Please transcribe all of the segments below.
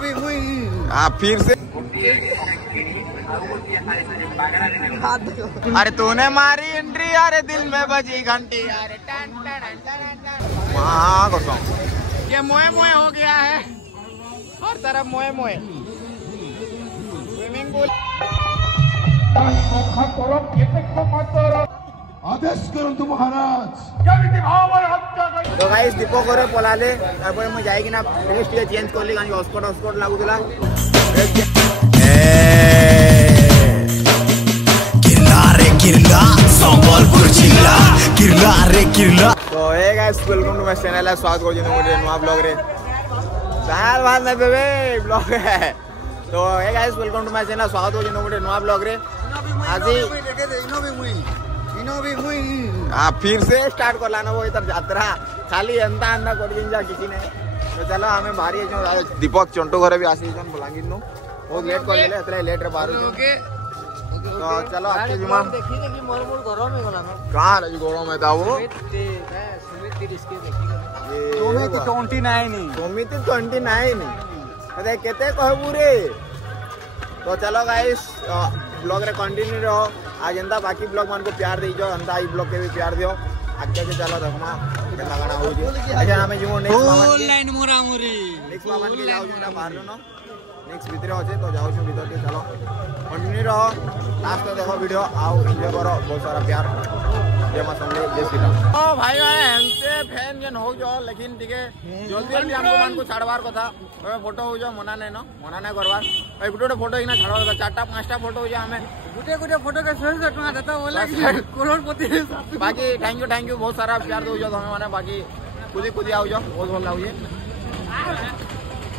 फिर से अरे तूने मारी एंट्री, अरे दिल में बजी घंटी, अरे ये मोए मोए हो गया है, हर तरफ मोए मोए। स्विमिंग पूल आदेश करूँ तुम महाराज। तो गाइस दीपक और पलाले तापर मैं जाएगी ना ड्रेस टिके चेंज करली गानी हॉटस्पॉट हॉटस्पॉट लागुला किरला रे किरला संबलपुर जिला किरला रे किरला। तो hey guys welcome to my channel, स्वागत करछी मोटे नवा ब्लॉग रे। साल बाद ना बेबे ब्लॉग है। तो hey guys welcome to my channel, स्वागत करछी मोटे नवा ब्लॉग रे। आज फिर से स्टार्ट कर लाना वो इधर यात्रा खाली एंता एंता कर दिन जा किसी ने। तो चलो हमें बाहरी दीपक चंटो घरे भी आसी जन बलांगीर नो बहुत लेट कर लेले एतले लेट रे बाहर। तो चलो आज जिमा देखी देखी मोर मोर घर में गला ना कहां रे घर में था वो सुमित इसके देखी सुमित 29 अरे केते कहबू रे। तो चलो गाइस ब्लॉग रे कंटिन्यू रहो। आज एंता बाकी ब्लॉग मान को प्यार दे जो एंता ई ब्लॉग के भी प्यार दियो आगे के। चलो देखना केला गाना हो जी। अच्छा हमें जो नेक्स्ट लाइन मोरा मोरी नेक्स्ट मामन के जाओ जोना बाहर नो नेक्स्ट भीतर होचे तो जाओ जो भीतर के। चलो कंटिन्यू रहो लास्ट तक देखो वीडियो आओ एंजॉय करो, बहुत सारा प्यार। जय मां संगे जय श्री राम। ओ भाई माने हमसे फैन जन हो जो लेकिन ठीक जल्दी जल्दी हमको मान को छाड़वार कथा फोटो हो जाओ मना नहीं करवार भाई गुटे फोटो इना छाड़वार कथा 4टा-5टा फोटो हो जाए हमें गुटे फोटो के 100 टका देता बोला करोड़पति। बाकी थैंक यू बहुत सारा प्यार दो जो हमें माने बाकी खुदी आओ जाओ बहुत भल लागे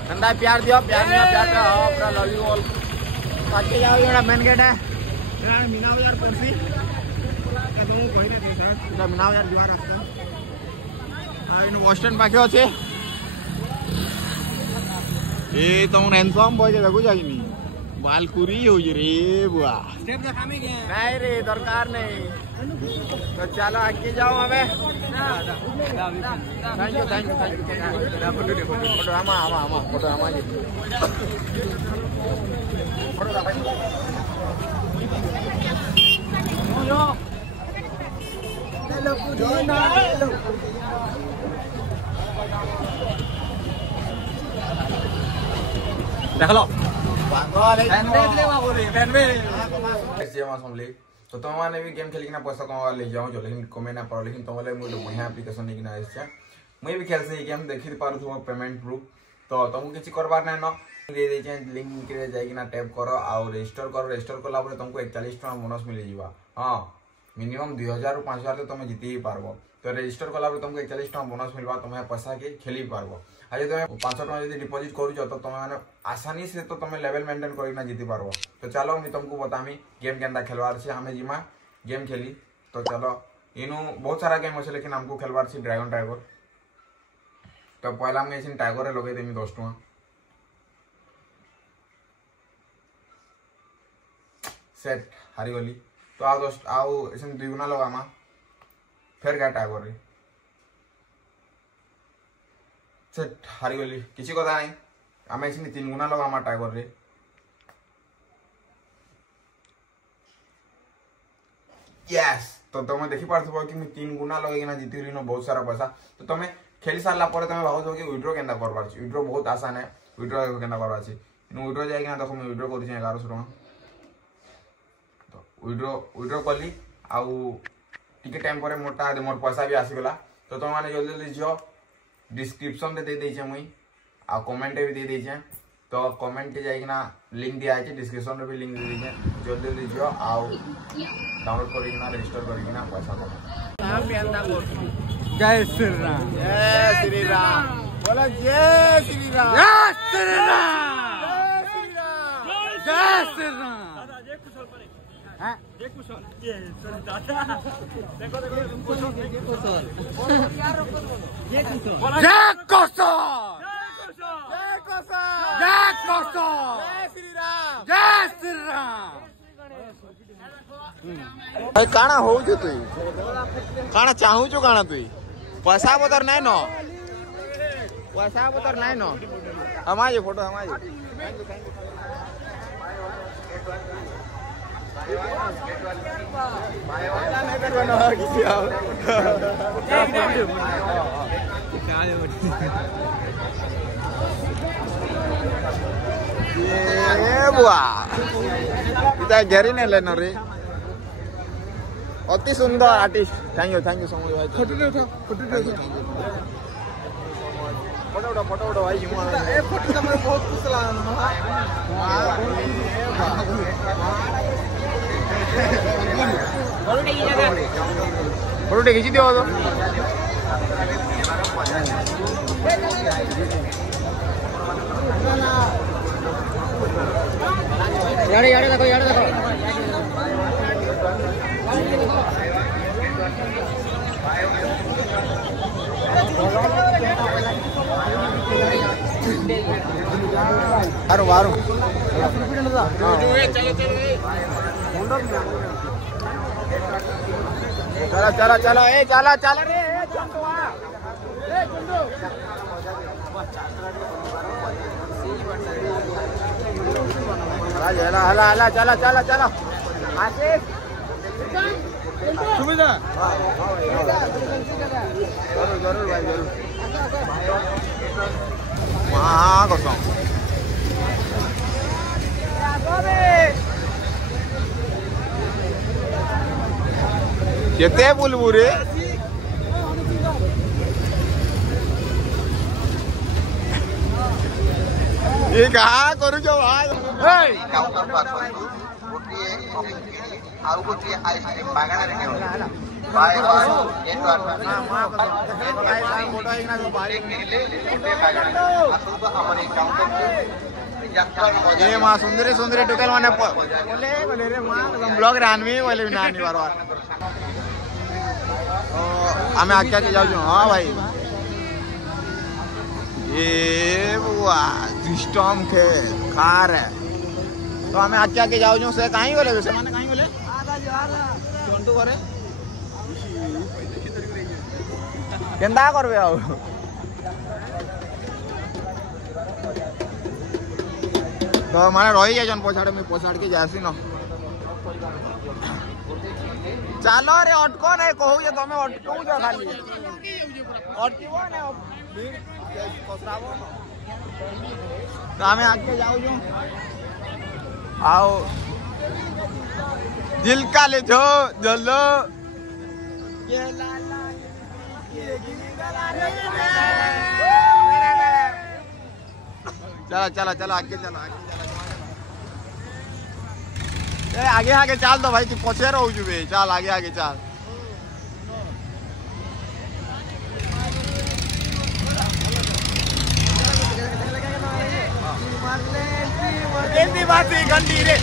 ठंडा प्यार दियो प्यार अपना लव यू ऑल। बाकी जाओ ये मेन गेट है मीना बाजार पड़सी मीना बाजार जुआ रास्ता इन बस स्टैंड पाखे अच्छे ए तुम हैंडसम बॉय देखो जागिनी बालकुरी हो रे बुआ नहीं रे दरकार नहीं। तो चलो आगे जाओ हमें थैंक यू फोटो आमा फोटो आमा जी हेलो पुदीना देख लो तो तुम मैंने भी गेम खेल पैसा कमा ले जाऊँ जो लेकिन कमे ना पाओ लेकिन तुम मुझे बढ़िया एप्लिकेशन नहीं किना मुझे भी खेल से गेम देखी पार पेमेंट प्रूफ। तो तुमको किसी करवार ना दे दे लिंक जाइना टैप करो और रजिस्टर करो। रजिस्टर कला तुमको 41 टका बोनस मिल जावा। हाँ मिनिमम 2000 ରୁ 5000 तो तुम जीति ही पार्ब। तो रजिस्टर कला तुमको 41 टका बोनस मिलवा तुम्हें पैसा के खेली पार्ब। आज तुम 500 टका यदि डिपोजिट करूँ तो तुम मैंने आसानी से तो तुम लेवल मेंटेन करना जीति पार्ब। तो चलो मुझे तुमको बतामी गेम केनता खेलवार से हमें जिमा गेम खेली। तो चलो इनू बहुत सारा गेम अच्छे लेकिन हमको खेलवार से ड्रैगन टाइगर। तो पहला मुझे टाइगर लगे देमी 10 टका सेट हारी गली। तो आओ दोस्त आओ इसमें 2 गुना लगामा फिर क्या टाइगर रे सेट हारी गली किसी कथा नहीं आम इसमें 3 गुना लगामा टाइगर रे। यस तो तुम देखी पार्थो कि मैं 3 गुना लगेना जीती बहुत सारा पैसा। तो तुम खेली सारा पर तुम भाव कि विड्रो के करवार विड्रो बहुत आसान है। विड्रो के करवार विड्रो जाइना देखो मैं विड्रो कर 1100 टका विड्रो कली आउ टिके टाइम पर मोर पैसा भी आसीगला। तो तुम मैंने जल्दी जल्दी जो डिस्क्रिप्शन में दे देचे मुई आ कमेंट भी दे देचे। तो कमेंट के जाइना लिंक दिया है डिस्क्रिप्शन में भी लिंक दे दीजिए जल्दी जल्दी जो आओ डाउनलोड करना रजिस्टर करना पैसा कमा। जय श्री राम बोलो जय श्री राम जय श्री राम। काना हो जो तु काना चाहू जो काना तु पैसा बतर नहीं न हमारी फोटो हमारी बुआ घेरी नहीं लेना रे अति सुंदर artist thank you so much भाई फोटो उठो भाई फोटो तो मैं बहुत खुश लगा फोटो खींची दियो तो यार देखो वारो वारो चलो ए चला रे हला चला आसिफ सुमिता जरूर भाई जरूर वहाँ कसम केते बोलबू रे ये कहाँ करू जो भाई आइसक्रीम बागान ये माँ सुंदरी सुंदरी टुकल माने बोले रे माँ ब्लॉग रानवी बोले नानी बार हमें आज्ञा के जाओ हाँ भाई ये बुआ सिस्टम के कार है तो हमें आज्ञा के जाओ जो से कहीं बोले वैसे माने कहीं बोले चंटू करे केंदा करबे आओ तो माने रही जाए जन पछाड़े में पछाड़ के जासी न चलो रे अटको नहीं कहू ये तमे अटकू जो खाली अटकीबो ने भीड़ पसराबो तो हमें आगे जाओ जो आओ दिल का ले जो जलो ये लाला ये चला आगे चला आगे चल तो भाई तू पछे रहो जुबे चल आगे चल घंटी रे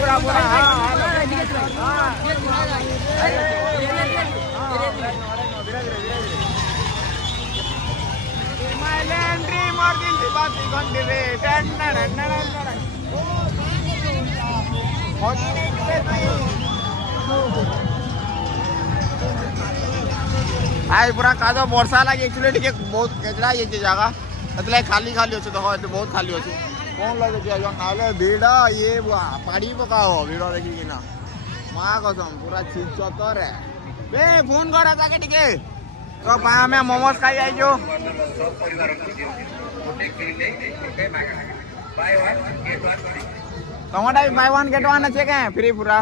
पूरा आई पूरा कादो वर्षा लगे एक्चुअली टिके बहुत केचड़ा ये जगह એટલે ખાલી ଅଛି ଦେଖ ଏତେ ବହୁତ ଖାଲି ଅଛି କଣ ଲାଗୁଛି ଆଜ୍ଞା ନାଲେ ଭିଡ଼ ये ପାଡ଼ି ପକାओ ଭିଡ଼ ଦେଖିକି ନା ମା କସମ ପୁରା ଛିଚତରେ ବେ ଫୋନ କର ତାକେ ଟିକେ तो ଆମେ ମୋମୋସ୍ ଖାଇ ଆଇଛୁ ତମଟା ବି ବାଇ ୱାନ୍ ଗେଟ୍ ୱାନ୍ ଅଛି କେଁ ଫ୍ରି ପୁରା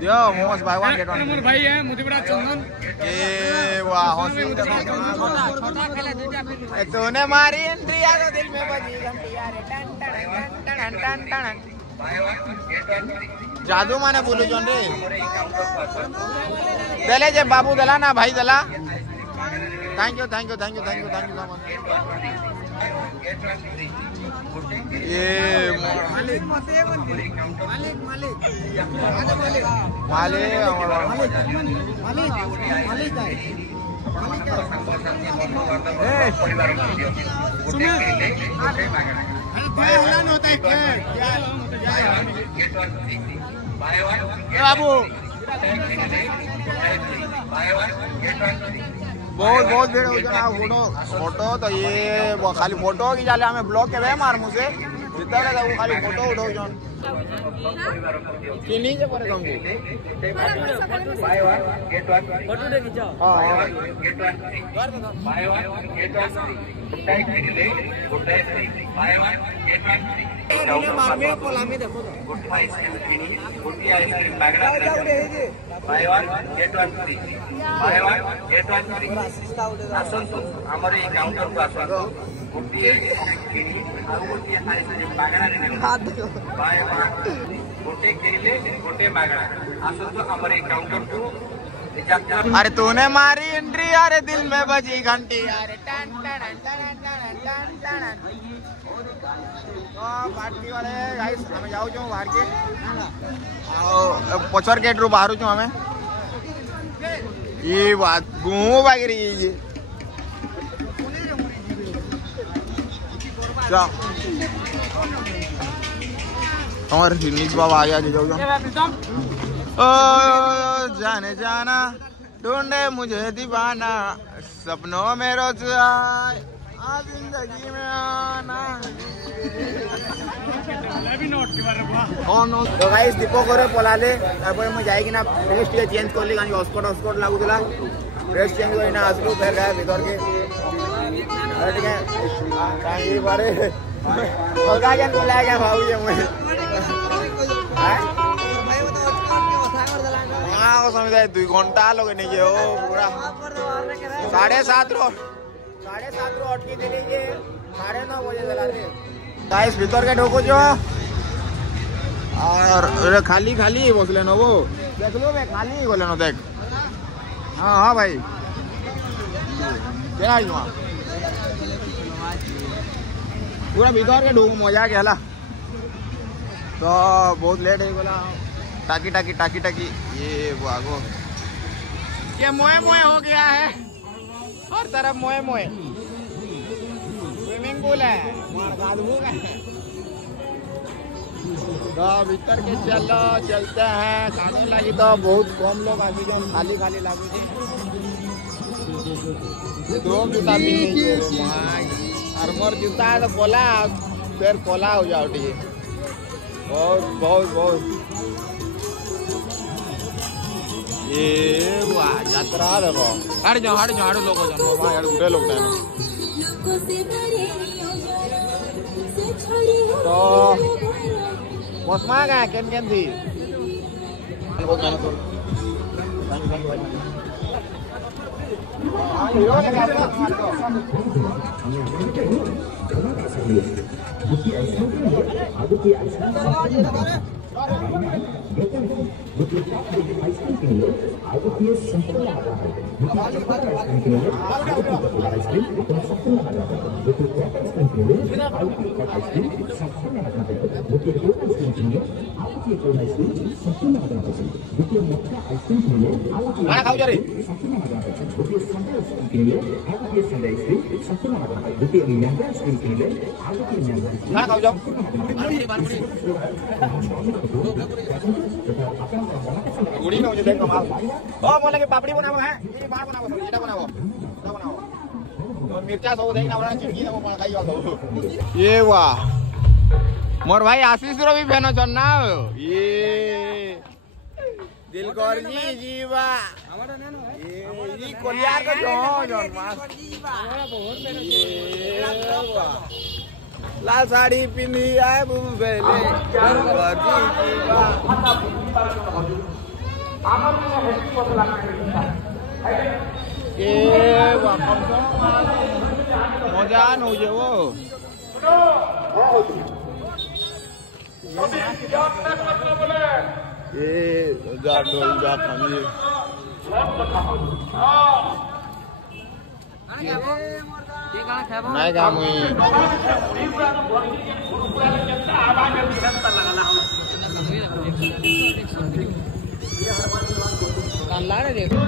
दियो momos bye one get one more भाई है मुझे बड़ा चंदन ए वाह हंसी छोटा खेला दूसरा ए तूने मारी एंट्री आ तो दिल में बजी घंटी यार टन टन टन टन बाय वन गेट वन जादू माने बोलू जोन रे देले जे बाबू दला ना भाई दला थैंक यू सो मच ये मालिक बाबू बहुत बहुत भीड़ हो जाना फोटो फोटो तो ये खाली फोटो की जाले हमें ब्लॉक के वे मार मुझे जितना वो खाली फोटो उठो जन किन्हीं से पर कहूँ फोटो दे खींचो हां अरे तूने मारी एंट्री अरे दिल में बजी घंटी अरे टन टन टन टन टन टन पार्टी वाले गाइस हमें जाओ जो बाहर के पछर गेट रू बाहर जो हमें ये बात घूमो बागिरी ये जा और फिनिश बाबा आ गया जाओ ओ जाने जाना ढूंढे मुझे दीवाना सपनों में रोज आए जिंदगी में आना तो गाइस दीपक और पलाले तापर मैं जाएगी ना ड्रेस टे चेंज करली गानी हॉटस्पॉट हॉटस्पॉट लागुला ड्रेस चेंज करना आसलू फिर गए भीतर के ठीक है काई बारे होगा क्या बोला क्या भाऊ ये मैं हां वो समझाए 2 घंटा लोगे नहीं ये ओ पूरा 7:30 रो 7:30 रो अटकी दे लीजिए 9:30 बजे चला दे गाइस भीतर के ढोको जो और खाली खाली बसले न वो देख लो मैं खाली बोले न देख हां हां भाई क्या है वहां पूरा भीतर के ढोक मजा केला तो बहुत लेट है बोला टाकी टाकी टाकी टाकी ये भागो ये मोए मोए हो गया है हर तरफ मोए मोए स्विमिंग पूल है तो भीतर के चलो चलते हैं कानून लगी तो बहुत कम लोग अभी जो खाली खाली लागू 2 जूता भी आर्मर जूता है तो कोला फिर कोला हो जाओ ठीक बहुत बहुत बहुत ये वाह यात्रा देखो हट जाओ लोग उठे लोग तो मौसमा का केन थी खाऊ जा रही खाऊ जाओ गुड़ी में मुझे देखो माल ओ बोले कि पापड़ी बनाओ है ये बाहर बनाओ ये बनाओ तो मिर्चा सब देखना बना चिड़की ना वो खाई हो ये वाह मोर भाई आशीष रो भी फैन छन ना ये दिल कर जी जीवा ये कोलियार का जौन मास लाल साड़ी पिंदी आए बुबेले मजा न हो जाए वो ये जा ढोल जा खानी नहीं काम हुई देखो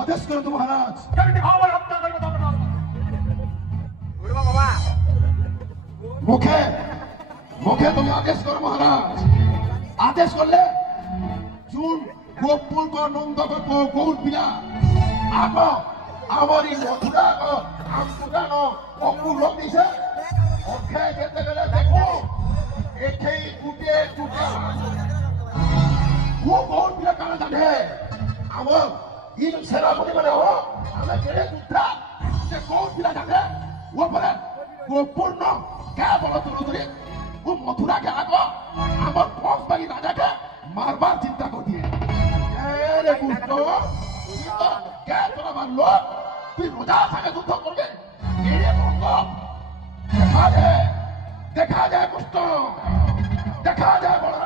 आदेश करो तो महाराज। मुखे मुखे तुम आदेश करो महाराज। आदेश कर ले जून गोपुल को नंद को गौर पिला आगो आमरी मथुरा को आमपुरा नो अपुर लोग दिसे मुखे जेते गले देखो एठे गुटे गुटे वो गौर पिला काला जाने आमो इन सेनापति बने हो हमें केड़े दूसरा से गौर पिला जाने वो परे गोपुल नो क्या बोलो तुलुतुरी वो मथुरा के आगो आमर फौज बागी राजा के मारबार चिंता करती है अरे गुस्टो तो क्या तोरा मान लो तू रोजा सागे युद्ध करबे एरे बोलो देखा जाए गुस्टो देखा जाए बड़ा